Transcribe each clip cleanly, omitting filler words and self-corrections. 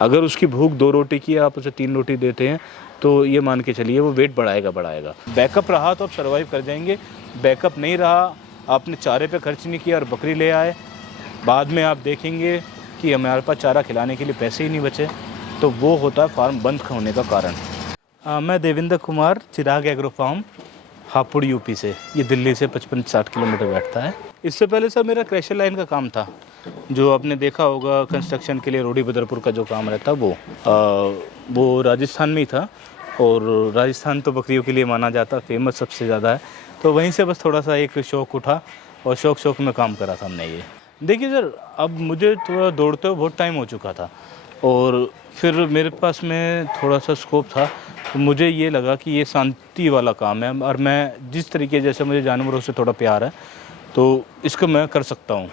अगर उसकी भूख 2 रोटी की है, आप उसे 3 रोटी देते हैं तो ये मान के चलिए वो वेट बढ़ाएगा। बैकअप रहा तो आप सर्वाइव कर जाएंगे, बैकअप नहीं रहा, आपने चारे पे खर्च नहीं किया और बकरी ले आए, बाद में आप देखेंगे कि हमारे पास चारा खिलाने के लिए पैसे ही नहीं बचे, तो वो होता है फार्म बंद होने का कारण। मैं देवेंद्र कुमार, चिराग एग्रो फार्म, हापुड़ यूपी से। ये दिल्ली से 55-60 किलोमीटर बैठता है। इससे पहले सर मेरा क्रैशर लाइन का काम था, जो आपने देखा होगा कंस्ट्रक्शन के लिए रोडी बदरपुर का जो काम रहता वो राजस्थान में ही था, और राजस्थान तो बकरियों के लिए माना जाता फेमस सबसे ज़्यादा है, तो वहीं से बस थोड़ा सा एक शौक़ उठा और शौक़ में काम करा था हमने ये। देखिए सर, अब मुझे थोड़ा दौड़ते हुए बहुत टाइम हो चुका था और फिर मेरे पास में थोड़ा सा स्कोप था, तो मुझे ये लगा कि ये शांति वाला काम है और मैं जिस तरीके जैसे मुझे जानवरों से थोड़ा प्यार है तो इसको मैं कर सकता हूँ,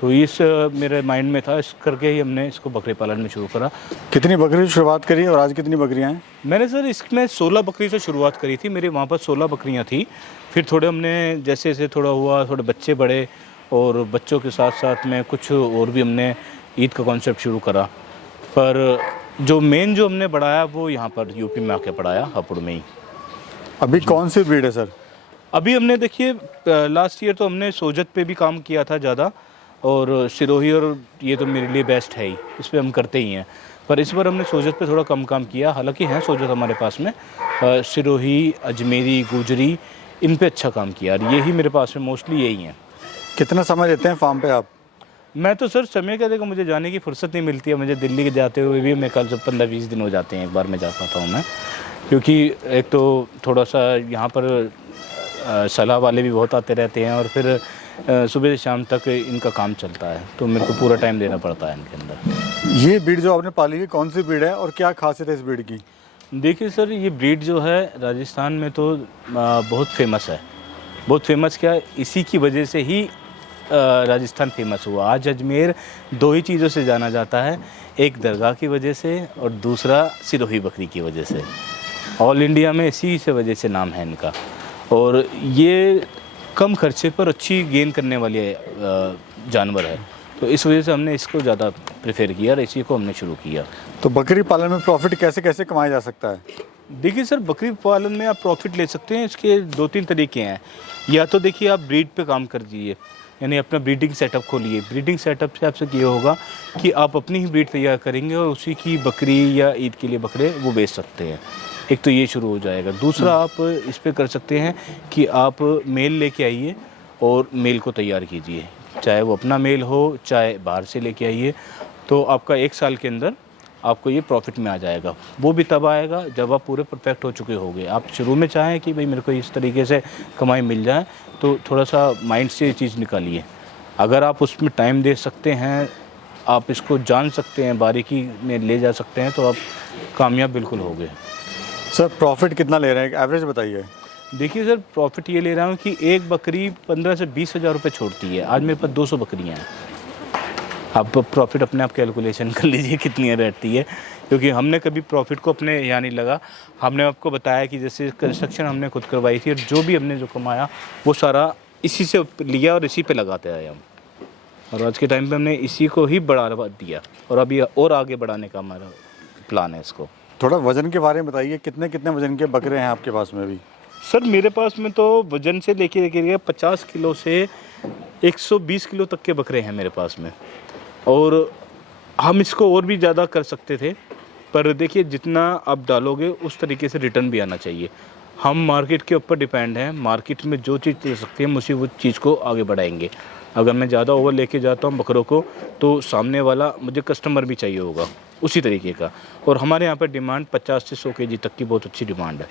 तो इस मेरे माइंड में था, इस करके ही हमने इसको बकरी पालन में शुरू करा। कितनी बकरी से शुरुआत करी और आज कितनी बकरियां हैं? मैंने सर इसमें 16 बकरी से शुरुआत करी थी, मेरे वहाँ पर 16 बकरियाँ थी। फिर थोड़े हमने जैसे जैसे थोड़ा हुआ, थोड़े बच्चे बढ़े और बच्चों के साथ साथ में कुछ और भी हमने ईद का कॉन्सेप्ट शुरू करा, पर जो मेन जो हमने बढ़ाया वो यहाँ पर यूपी में आके बढ़ाया, हापुड़ में ही। अभी कौन सी ब्रीड है सर? अभी हमने देखिए लास्ट ईयर तो हमने सोजत पे भी काम किया था ज़्यादा, और सिरोही, और ये तो मेरे लिए बेस्ट है ही, इस पर हम करते ही हैं, पर इस बार हमने सोजत पे थोड़ा कम काम किया। हालांकि हैं सोजत हमारे पास में, सिरोही, अजमेरी, गुजरी, इन पे अच्छा काम किया, और यही मेरे पास में मोस्टली यही हैं। कितना समय देते हैं फार्म पे आप? मैं तो सर समय का देखो, मुझे जाने की फुर्सत नहीं मिलती है, मुझे दिल्ली के जाते हुए भी मैं कल से 15-20 दिन हो जाते हैं एक बार मैं जा पाता हूँ मैं, क्योंकि एक तो थोड़ा सा यहाँ पर सलाह वाले भी बहुत आते रहते हैं और फिर सुबह से शाम तक इनका काम चलता है, तो मेरे को पूरा टाइम देना पड़ता है इनके अंदर। ये ब्रीड जो आपने पाली है कौन सी ब्रीड है और क्या खासियत है इस ब्रीड की? देखिए सर, ये ब्रीड जो है राजस्थान में तो बहुत फेमस है। बहुत फेमस क्या है, इसी की वजह से ही राजस्थान फेमस हुआ। आज अजमेर 2 ही चीज़ों से जाना जाता है, एक दरगाह की वजह से और दूसरा सिरोही बकरी की वजह से। ऑल इंडिया में इसी से वजह से नाम है इनका, और ये कम खर्चे पर अच्छी गेन करने वाली जानवर है, तो इस वजह से हमने इसको ज़्यादा प्रेफर किया और इसी को हमने शुरू किया। तो बकरी पालन में प्रॉफिट कैसे कैसे कमाया जा सकता है? देखिए सर, बकरी पालन में आप प्रॉफिट ले सकते हैं, इसके 2-3 तरीके हैं। या तो देखिए आप ब्रीड पे काम कर दीजिए, यानी अपना ब्रीडिंग सेटअप खोलिए। ब्रीडिंग सेटअप से आपसे ये होगा कि आप अपनी ही ब्रीड तैयार करेंगे और उसी की बकरी या ईद के लिए बकरे वो बेच सकते हैं। एक तो ये शुरू हो जाएगा। दूसरा आप इस पे कर सकते हैं कि आप मेल लेके आइए और मेल को तैयार कीजिए, चाहे वो अपना मेल हो चाहे बाहर से लेके आइए, तो आपका 1 साल के अंदर आपको ये प्रॉफिट में आ जाएगा। वो भी तब आएगा जब आप पूरे परफेक्ट हो चुके होंगे। आप शुरू में चाहें कि भाई मेरे को इस तरीके से कमाई मिल जाए, तो थोड़ा सा माइंड से ये चीज़ निकालिए। अगर आप उसमें टाइम दे सकते हैं, आप इसको जान सकते हैं, बारीकी में ले जा सकते हैं, तो आप कामयाब बिल्कुल होंगे। सर प्रॉफिट कितना ले रहे हैं, एवरेज बताइए? देखिए सर, प्रॉफिट ये ले रहा हूँ कि एक बकरी 15 से 20 हज़ार रुपये छोड़ती है। आज मेरे पास 200 बकरियाँ हैं। आप प्रॉफिट अपने आप कैलकुलेशन कर लीजिए कितनी बैठती है, क्योंकि हमने कभी प्रॉफिट को अपने यहाँ नहीं लगा। हमने आपको बताया कि जैसे कंस्ट्रक्शन हमने खुद करवाई थी, और जो भी हमने जो कमाया वो सारा इसी से लिया और इसी पे लगाते आए हम, और आज के टाइम पे हमने इसी को ही बढ़ावा दिया और अभी और आगे बढ़ाने का हमारा प्लान है इसको। थोड़ा वजन के बारे में बताइए, कितने कितने वजन के बकरे हैं आपके पास में अभी? सर मेरे पास में तो वजन से लेके 50 किलो से 120 किलो तक के बकरे हैं मेरे पास में, और हम इसको और भी ज़्यादा कर सकते थे, पर देखिए जितना आप डालोगे उस तरीके से रिटर्न भी आना चाहिए। हम मार्केट के ऊपर डिपेंड हैं, मार्केट में जो चीज़ दे सकते हैं हम उसी वो चीज़ को आगे बढ़ाएंगे। अगर मैं ज़्यादा ओवर लेके जाता हूँ बकरों को, तो सामने वाला मुझे कस्टमर भी चाहिए होगा उसी तरीके का, और हमारे यहाँ पर डिमांड 50 से 100 kg तक की बहुत अच्छी डिमांड है।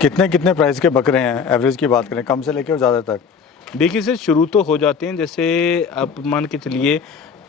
कितने कितने प्राइस के बकरे हैं, एवरेज की बात करें, कम से लेके और ज़्यादा तक? देखिए सर, शुरू तो हो जाते हैं, जैसे आप मान के चलिए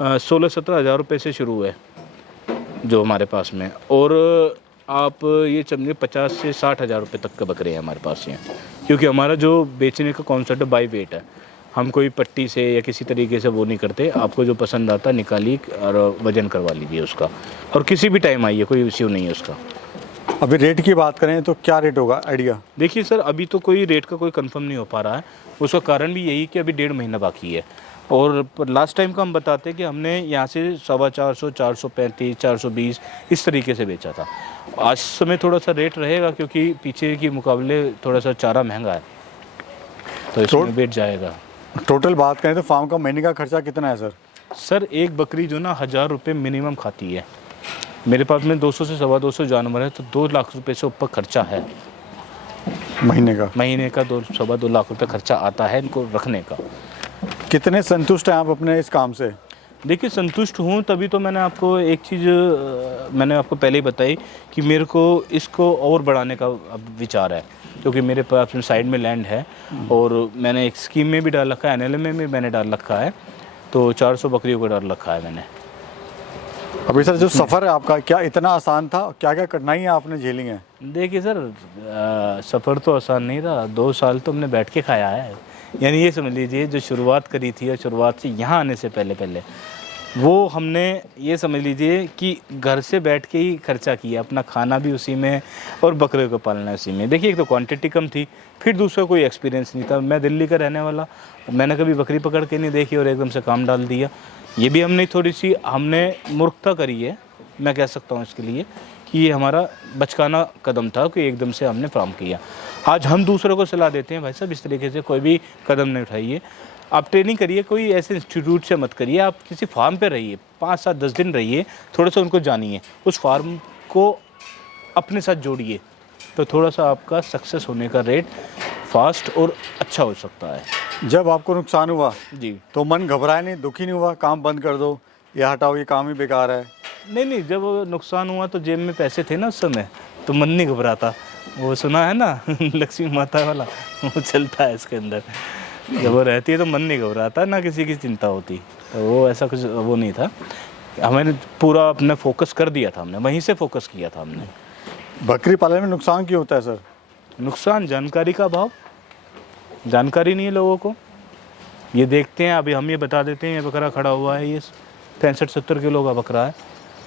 16-17 हज़ार रुपये से शुरू है जो हमारे पास में, और आप ये समझिए 50 से 60 हज़ार रुपये तक के बकरे हैं हमारे पास हैं, क्योंकि हमारा जो बेचने का कॉन्सेप्ट है बाई वेट है। हम कोई पट्टी से या किसी तरीके से वो नहीं करते। आपको जो पसंद आता है निकालिए और वजन करवा लीजिए उसका, और किसी भी टाइम आइए, कोई इश्यू नहीं है उसका। अभी रेट की बात करें तो क्या रेट होगा आइडिया? देखिए सर, अभी तो कोई रेट का कोई कंफर्म नहीं हो पा रहा है। उसका कारण भी यही कि अभी 1.5 महीना बाकी है। और लास्ट टाइम का हम बताते हैं कि हमने यहाँ से 450, 435, 420 इस तरीके से बेचा था। आज समय थोड़ा सा रेट रहेगा क्योंकि पीछे के मुकाबले थोड़ा सा चारा महंगा है, तो इसमें बेच जाएगा। टोटल बात करें तो फार्म का महीने का खर्चा कितना है सर? सर एक बकरी जो ना 1000 रुपये मिनिमम खाती है। मेरे पास में 200 से 250 जानवर है, तो 2 लाख रुपए से ऊपर खर्चा है महीने का 2 लाख रुपए खर्चा आता है इनको रखने का। कितने संतुष्ट हैं आप अपने इस काम से? देखिए संतुष्ट हूँ, तभी तो मैंने आपको एक चीज़ मैंने आपको पहले ही बताई कि मेरे को इसको और बढ़ाने का अब विचार है, क्योंकि मेरे पास अपने साइड में लैंड है और मैंने एक स्कीम में भी डाल रखा है, NLM में भी मैंने डाल रखा है, तो 400 बकरियों को डाल रखा है मैंने। अभी सर जो सफ़र है आपका क्या इतना आसान था? क्या क्या कठिनाइयाँ आपने झेली हैं? देखिए सर सफ़र तो आसान नहीं था। 2 साल तो हमने बैठ के खाया है, यानी ये समझ लीजिए जो शुरुआत करी थी और शुरुआत से यहाँ आने से पहले वो हमने ये समझ लीजिए कि घर से बैठ के ही खर्चा किया, अपना खाना भी उसी में और बकरे को पालना उसी में। देखिए एक तो क्वांटिटी कम थी, फिर दूसरा कोई एक्सपीरियंस नहीं था। मैं दिल्ली का रहने वाला, मैंने कभी बकरी पकड़ के नहीं देखी और एकदम से काम डाल दिया। ये भी हमने थोड़ी सी मूर्खता करी है, मैं कह सकता हूँ इसके लिए कि ये हमारा बचकाना कदम था कि एकदम से हमने फार्म किया। आज हम दूसरों को सलाह देते हैं भाई साहब इस तरीके से कोई भी कदम नहीं उठाइए, आप ट्रेनिंग करिए, कोई ऐसे इंस्टीट्यूट से मत करिए, आप किसी फार्म पे रहिए, 5, 7, 10 दिन रहिए, थोड़ा सा उनको जानिए, उस फार्म को अपने साथ जोड़िए, तो थोड़ा सा आपका सक्सेस होने का रेट फास्ट और अच्छा हो सकता है। जब आपको नुकसान हुआ जी, तो मन घबराया नहीं, दुखी नहीं हुआ, काम बंद कर दो या हटाओ ये काम ही बेकार है? नहीं, जब नुकसान हुआ तो जेब में पैसे थे ना उस समय, तो मन नहीं घबराता। वो सुना है ना लक्ष्मी माता वाला, वो चलता है इसके अंदर। जब वो रहती है तो मन नहीं घबराता, ना किसी की चिंता होती, तो वो ऐसा कुछ वो नहीं था। हमने पूरा अपना फोकस कर दिया था, हमने वहीं से फोकस किया था हमने। बकरी पालन में नुकसान क्यों होता है सर? नुकसान जानकारी का अभाव, जानकारी नहीं है लोगों को। ये देखते हैं, अभी हम ये बता देते हैं ये बकरा खड़ा हुआ है, ये 65-70 किलो का बकरा है,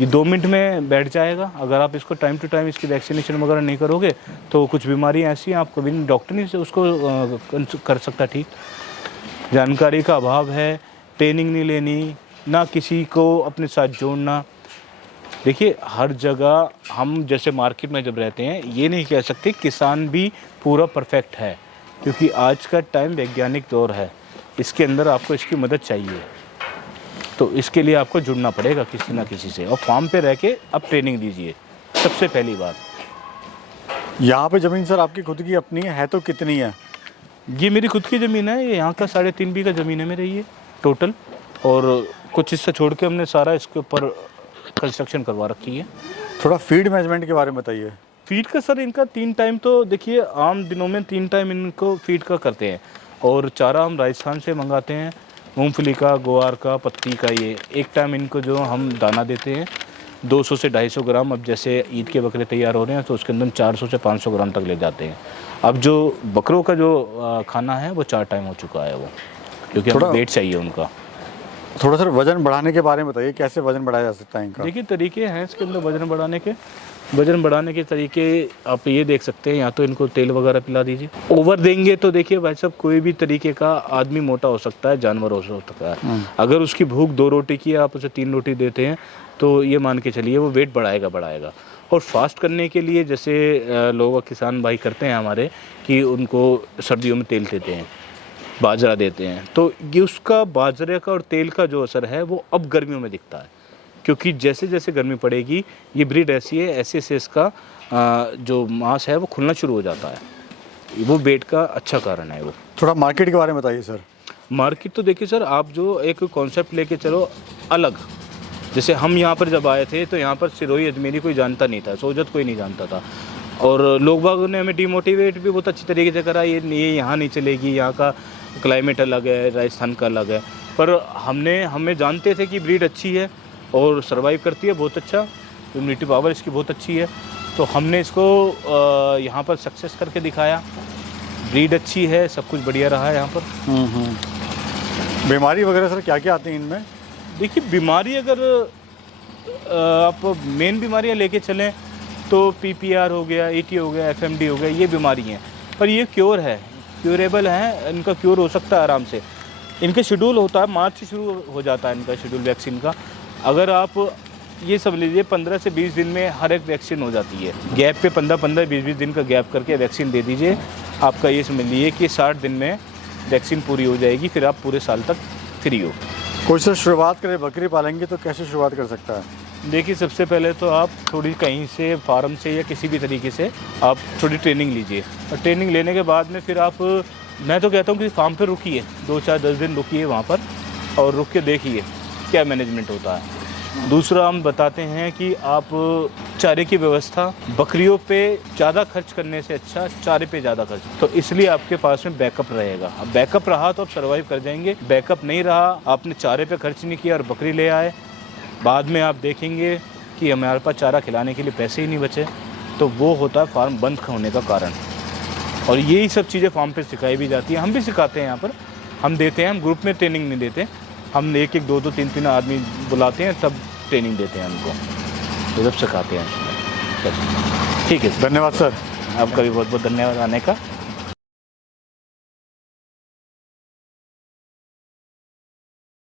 ये 2 मिनट में बैठ जाएगा। अगर आप इसको टाइम टू टाइम इसकी वैक्सीनेशन वगैरह नहीं करोगे तो कुछ बीमारियां ऐसी हैं आप कभी डॉक्टर नहीं से उसको कर सकता ठीक। जानकारी का अभाव है, ट्रेनिंग नहीं लेनी, ना किसी को अपने साथ जोड़ना। देखिए हर जगह हम जैसे मार्केट में जब रहते हैं ये नहीं कह सकते किसान भी पूरा परफेक्ट है, क्योंकि आज का टाइम वैज्ञानिक दौर है, इसके अंदर आपको इसकी मदद चाहिए, तो इसके लिए आपको जुड़ना पड़ेगा किसी ना किसी से, और फार्म पे रह के अब ट्रेनिंग दीजिए सबसे पहली बात। यहाँ पे ज़मीन सर आपकी खुद की अपनी है तो कितनी है? ये मेरी खुद की ज़मीन है, ये यहाँ का 3.5 बीघा ज़मीन है मेरी ये टोटल, और कुछ हिस्सा छोड़ के हमने सारा इसके ऊपर कंस्ट्रक्शन करवा रखी है। थोड़ा फीड मैनेजमेंट के बारे में बताइए। फीड का सर इनका 3 टाइम तो देखिए आम दिनों में 3 टाइम इनको फीड का करते हैं, और चारा हम राजस्थान से मंगाते हैं, मूंगफली का, ग्वार का, पत्ती का। ये एक टाइम इनको जो हम दाना देते हैं 200 से 250 ग्राम। अब जैसे ईद के बकरे तैयार हो रहे हैं तो उसके अंदर 400 से 500 ग्राम तक ले जाते हैं। अब जो बकरों का जो खाना है वो 4 टाइम हो चुका है वो, क्योंकि हमें वेट चाहिए उनका। थोड़ा सर वजन बढ़ाने के बारे में बताइए, कैसे वजन बढ़ाया जा सकता है इनका? देखिए तरीके हैं इसके अंदर वजन बढ़ाने के तरीके आप ये देख सकते हैं, या तो इनको तेल वगैरह पिला दीजिए। ओवर देंगे तो देखिए भाई साहब कोई भी तरीके का आदमी मोटा हो सकता है, जानवर हो सकता है। अगर उसकी भूख 2 रोटी की है, आप उसे 3 रोटी देते हैं तो ये मान के चलिए वो वेट बढ़ाएगा। और फास्ट करने के लिए जैसे लोग किसान भाई करते हैं हमारे कि उनको सर्दियों में तेल देते हैं, बाजरा देते हैं, तो ये उसका बाजरे का और तेल का जो असर है वो अब गर्मियों में दिखता है, क्योंकि जैसे जैसे गर्मी पड़ेगी ये ब्रीड ऐसी है, ऐसे से इसका जो मांस है वो खुलना शुरू हो जाता है, वो वेट का अच्छा कारण है वो। थोड़ा मार्केट के बारे में बताइए सर। मार्केट तो देखिए सर, आप जो एक कॉन्सेप्ट लेके चलो अलग, जैसे हम यहाँ पर जब आए थे तो यहाँ पर सिरोही अजमेरी कोई जानता नहीं था, सोजत कोई नहीं जानता था, और लोग बागों ने हमें डिमोटिवेट भी बहुत अच्छी तरीके से करा, ये यहाँ नहीं चलेगी, यहाँ का क्लाइमेट अलग है, राजस्थान का अलग है। पर हमें जानते थे कि ब्रीड अच्छी है और सर्वाइव करती है बहुत अच्छा, इम्यूनिटी पावर इसकी बहुत अच्छी है, तो हमने इसको यहाँ पर सक्सेस करके दिखाया। ब्रीड अच्छी है, सब कुछ बढ़िया रहा है यहाँ पर। बीमारी वगैरह सर क्या क्या आती हैं इनमें? देखिए बीमारी अगर आप मेन बीमारियाँ लेके चलें तो PPR हो गया, ET हो गया, FMD हो गया, ये बीमारी हैं, पर ये क्योरेबल हैं, इनका क्योर हो सकता है आराम से। इनका शेड्यूल होता है, मार्च से शुरू हो जाता है इनका शेड्यूल वैक्सीन का। अगर आप ये समझ लीजिए 15 से 20 दिन में हर एक वैक्सीन हो जाती है। गैप पे 15-15, 20-20 दिन का गैप करके वैक्सीन दे दीजिए। आपका ये समझ लीजिए कि 60 दिन में वैक्सीन पूरी हो जाएगी, फिर आप पूरे साल तक फ्री हो। कोई से शुरुआत करे बकरी पालेंगे तो कैसे शुरुआत कर सकता है? देखिए, सबसे पहले तो आप थोड़ी कहीं से फार्म से या किसी भी तरीके से आप थोड़ी ट्रेनिंग लीजिए, और ट्रेनिंग लेने के बाद में फिर आप, मैं तो कहता हूँ कि फार्म पर रुकिए, 2-4-10 दिन रुकिए वहाँ पर और रुक के देखिए क्या मैनेजमेंट होता है। दूसरा हम बताते हैं कि आप चारे की व्यवस्था, बकरियों पे ज़्यादा खर्च करने से अच्छा चारे पे ज़्यादा खर्च, तो इसलिए आपके पास में बैकअप रहेगा। अब बैकअप रहा तो आप सर्वाइव कर जाएंगे, बैकअप नहीं रहा, आपने चारे पे खर्च नहीं किया और बकरी ले आए, बाद में आप देखेंगे कि हमारे पास चारा खिलाने के लिए पैसे ही नहीं बचे, तो वो होता है फार्म बंद होने का कारण। और यही सब चीज़ें फार्म पे सिखाई भी जाती है, हम भी सिखाते हैं यहाँ पर, हम देते हैं, हम ग्रुप में ट्रेनिंग नहीं देते, हम 1-1, 2-2, 3-3 आदमी बुलाते हैं, तब ट्रेनिंग देते हैं उनको, तो जब सिखाते हैं। ठीक है, धन्यवाद सर। आपका भी बहुत बहुत धन्यवाद आने का।